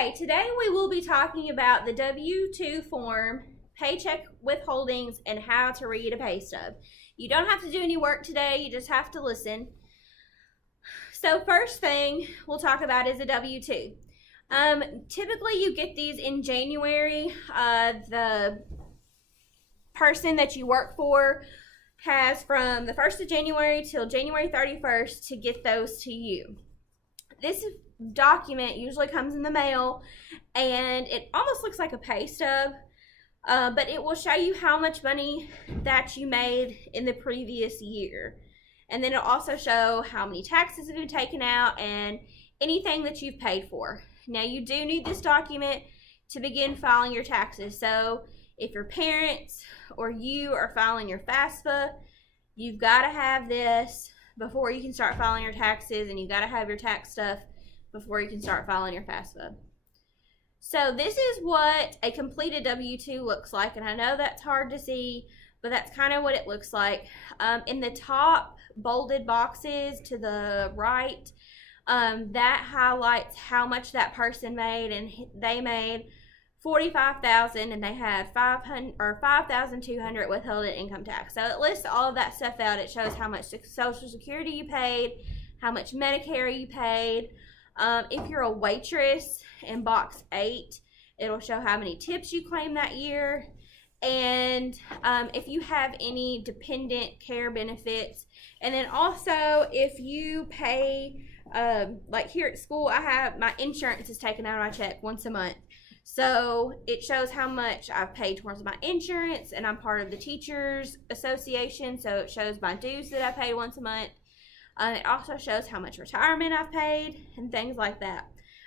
Okay, today we will be talking about the W-2 form, paycheck withholdings, and how to read a pay stub. You don't have to do any work today, you just have to listen. So first thing we'll talk about is a W-2. Typically you get these in January. The person that you work for has from the 1st of January till January 31st to get those to you. This document usually comes in the mail and it almost looks like a pay stub, but it will show you how much money that you made in the previous year. And then it'll also show how many taxes have been taken out and anything that you've paid for. Now you do need this document to begin filing your taxes. So if your parents or you are filing your FAFSA, you've got to have this before you can start filing your taxes, and you've got to have your tax stuff before you can start filing your FAFSA. So this is what a completed W-2 looks like, and I know that's hard to see, but that's kind of what it looks like. In the top bolded boxes to the right, that highlights how much that person made, and they made $45,000 and they had $5,200 withheld income tax. So it lists all of that stuff out. It shows how much Social Security you paid, how much Medicare you paid. If you're a waitress, in box 8, it'll show how many tips you claimed that year. And if you have any dependent care benefits. And then also if you pay, like here at school, I have my insurance is taken out of my check once a month. So it shows how much I've paid towards my insurance, and I'm part of the Teachers Association, so it shows my dues that I pay once a month. It also shows how much retirement I've paid and things like that.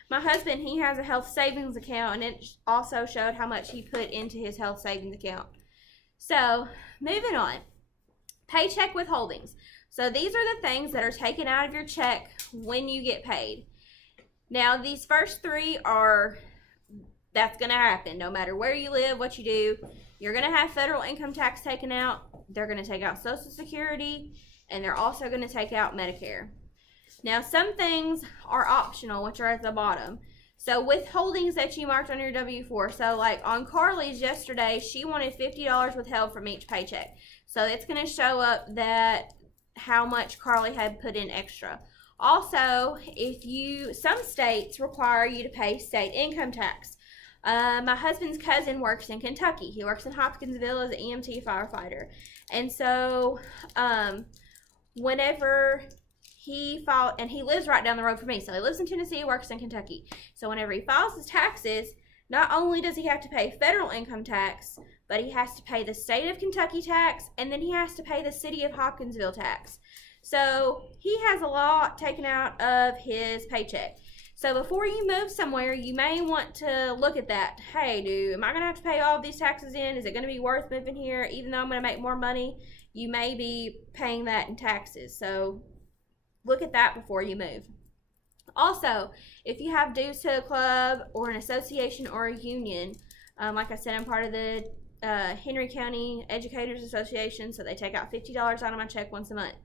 My husband, he has a health savings account, and it also showed how much he put into his health savings account. So moving on, paycheck withholdings. So these are the things that are taken out of your check when you get paid. Now these first three are, that's going to happen no matter where you live, what you do. You're going to have federal income tax taken out. They're going to take out Social Security, and they're also going to take out Medicare. Now some things are optional, which are at the bottom. So withholdings that you marked on your W-4. So like on Carly's yesterday, she wanted $50 withheld from each paycheck. So it's going to show up that how much Carly had put in extra. Also, some states require you to pay state income tax. My husband's cousin works in Kentucky. He works in Hopkinsville as an EMT firefighter. And so whenever he filed, and he lives right down the road from me. So he lives in Tennessee, works in Kentucky. So whenever he files his taxes, not only does he have to pay federal income tax, but he has to pay the state of Kentucky tax, and then he has to pay the city of Hopkinsville tax. So he has a lot taken out of his paycheck. So before you move somewhere, you may want to look at that. Hey, am I going to have to pay all of these taxes in? Is it going to be worth moving here? Even though I'm going to make more money, you may be paying that in taxes. So look at that before you move. Also, if you have dues to a club or an association or a union, like I said, I'm part of the Henry County Educators Association, so they take out $50 out of my check once a month.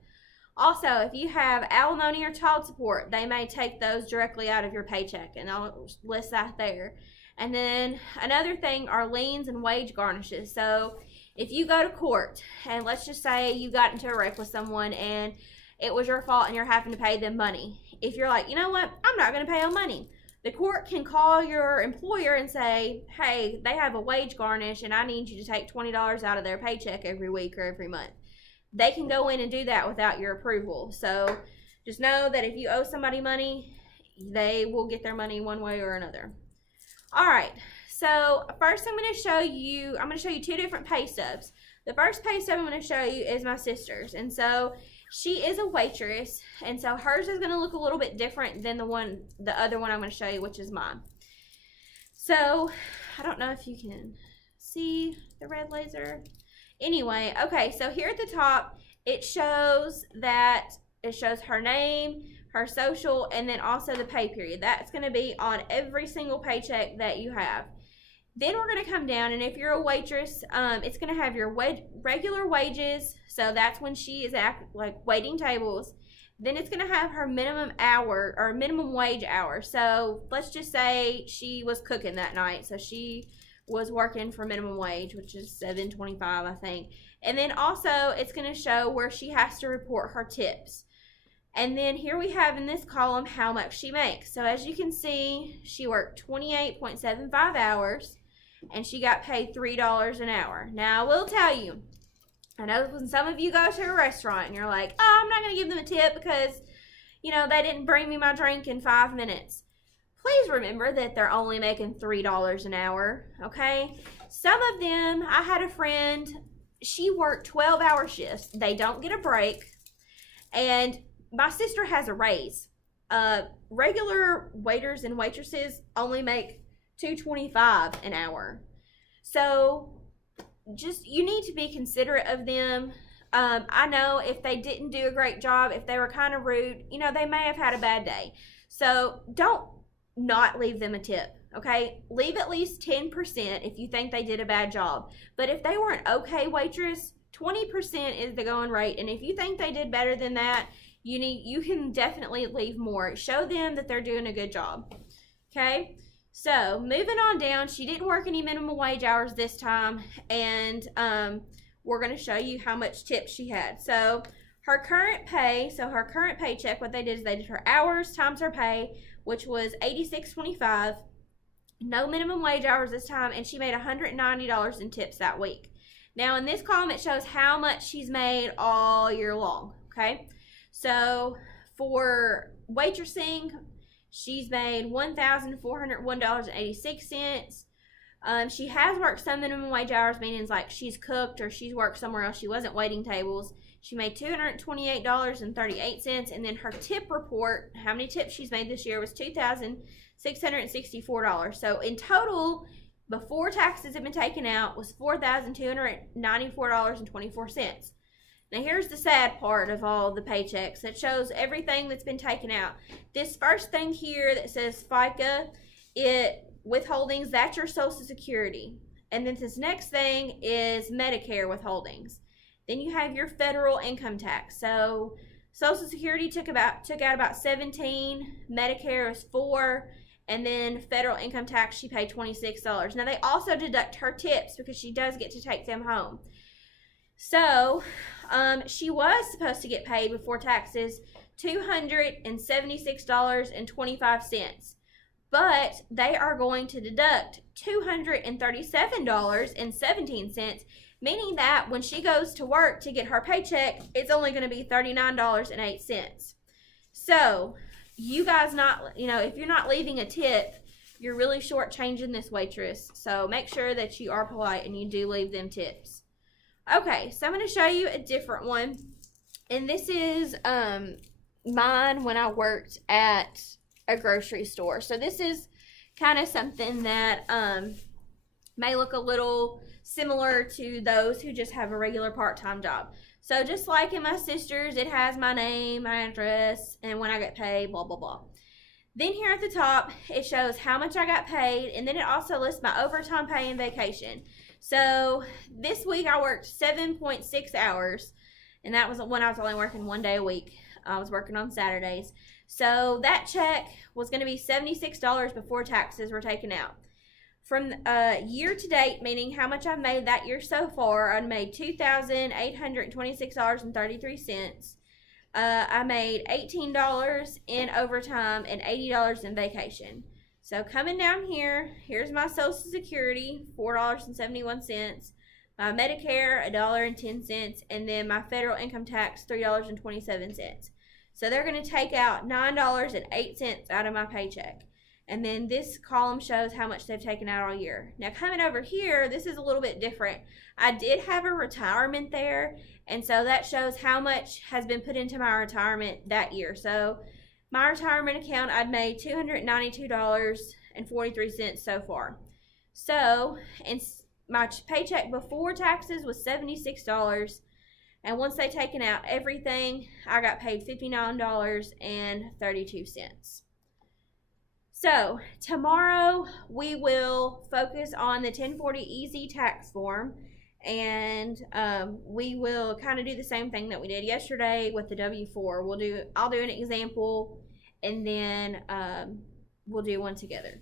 Also, if you have alimony or child support, they may take those directly out of your paycheck, and I'll list that there. And then another thing are liens and wage garnishes. So if you go to court, and let's just say you got into a wreck with someone and it was your fault and you're having to pay them money. If you're like, you know what, I'm not going to pay them money, the court can call your employer and say, hey, they have a wage garnish and I need you to take $20 out of their paycheck every week or every month. They can go in and do that without your approval. So just know that if you owe somebody money, they will get their money one way or another. All right, so first I'm going to show you two different pay stubs. The first pay stub I'm going to show you is my sister's. And so she is a waitress, and so hers is going to look a little bit different than the other one I'm going to show you, which is mine. So I don't know if you can see the red laser. Anyway, okay, so here at the top, it shows her name, her social, and then also the pay period. That's going to be on every single paycheck that you have. Then we're going to come down, and if you're a waitress, it's going to have your regular wages. So that's when she is waiting tables. Then it's going to have her minimum hour or minimum wage hour. So let's just say she was cooking that night. So she was working for minimum wage, which is $7.25, I think. And then also it's going to show where she has to report her tips. And then here we have in this column how much she makes. So as you can see, she worked 28.75 hours and she got paid $3 an hour. Now I will tell you, I know when some of you go to a restaurant and you're like, oh, I'm not going to give them a tip because, you know, they didn't bring me my drink in 5 minutes. Please remember that they're only making $3 an hour, okay? Some of them, I had a friend, she worked 12-hour shifts. They don't get a break. And my sister has a raise. Regular waiters and waitresses only make $2.25 an hour. So just, you need to be considerate of them. I know if they didn't do a great job, if they were kind of rude, you know, they may have had a bad day. So don't not leave them a tip, okay? Leave at least 10% if you think they did a bad job. But if they were an okay waitress, 20% is the going rate. And if you think they did better than that, you can definitely leave more. Show them that they're doing a good job, okay? So moving on down, she didn't work any minimum wage hours this time, and we're going to show you how much tips she had. So her current pay, so her current paycheck, what they did is they did her hours times her pay, which was $86.25. No minimum wage hours this time, and she made $190 in tips that week. Now in this column, it shows how much she's made all year long, okay? So for waitressing, she's made $1,401.86. She has worked some minimum wage hours, meaning like she's cooked or she's worked somewhere else. She wasn't waiting tables. She made $228.38. And then her tip report, how many tips she's made this year, was $2,664. So in total, before taxes have been taken out, was $4,294.24. Now here's the sad part of all the paychecks. It shows everything that's been taken out. This first thing here that says FICA, withholdings, that's your Social Security. And then this next thing is Medicare withholdings. Then you have your federal income tax. So Social Security took out about 17, Medicare is 4, and then federal income tax, she paid $26. Now they also deduct her tips because she does get to take them home. So she was supposed to get paid before taxes $276.25, but they are going to deduct $237.17, meaning that when she goes to work to get her paycheck, it's only going to be $39.08. So you guys if you're not leaving a tip, you're really shortchanging this waitress. So make sure that you are polite and you do leave them tips. Okay, so I'm going to show you a different one. And this is mine when I worked at a grocery store. So this is kind of something that may look a little similar to those who just have a regular part-time job. So just like in my sister's, it has my name, my address, and when I get paid, blah, blah, blah. Then here at the top, it shows how much I got paid, and then it also lists my overtime pay and vacation. So this week I worked 7.6 hours, and that was when I was only working 1 day a week. I was working on Saturdays. So that check was going to be $76 before taxes were taken out. From year to date, meaning how much I've made that year so far, I made $2,826.33. I made $18 in overtime and $80 in vacation. So coming down here, here's my Social Security, $4.71, my Medicare, $1.10, and then my federal income tax, $3.27. So they're going to take out $9.08 out of my paycheck. And then this column shows how much they've taken out all year. Now coming over here, this is a little bit different. I did have a retirement there, and so that shows how much has been put into my retirement that year. So my retirement account, I'd made $292.43 so far. So my paycheck before taxes was $76, and once they taken out everything, I got paid $59.32. So tomorrow we will focus on the 1040 Easy tax form, and we will kind of do the same thing that we did yesterday with the W-4. I'll do an example, and then we'll do one together.